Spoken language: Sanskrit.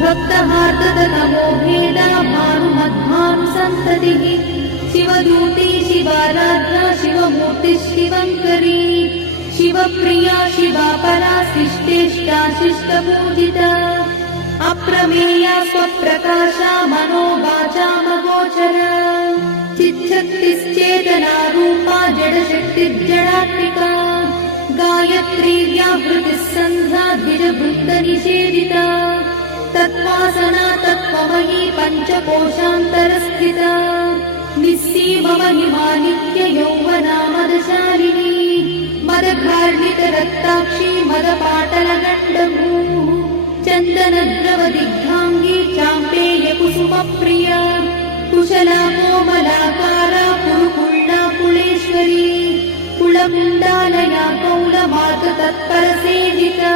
भक्तहार्दतमोभेदा भानुमद्भानुसन्ततिः शिवदूती शिवाराध्या शिवमूर्तिः शिवङ्करी शिवप्रिया शिवापरा शिष्टेष्टा शिष्टपूजिता अप्रमेया स्वप्रकाशा मनोवाचामगोचरा चिच्छक्तिश्चेतना रूपा जडशक्तिर्जडात्मिका गायत्री व्याहृतिः सन्ध्या द्विजवृत्तनिषेविता तत्त्वासना तत्त्वमयी पञ्चकोशान्तरस्थिता निःसीममहिमा नित्ययौवना मदशालिनी मदघार्णितरक्ताक्षी मदपाटलगण्डभूः चन्दनद्रवदिग्धाङ्गी चाम्पेयकुसुमप्रिया कुशला कोमलाकारा कुरुकुण्डा कुलेश्वरी कुलकुण्डालया कौलमार्गतत्परसेविता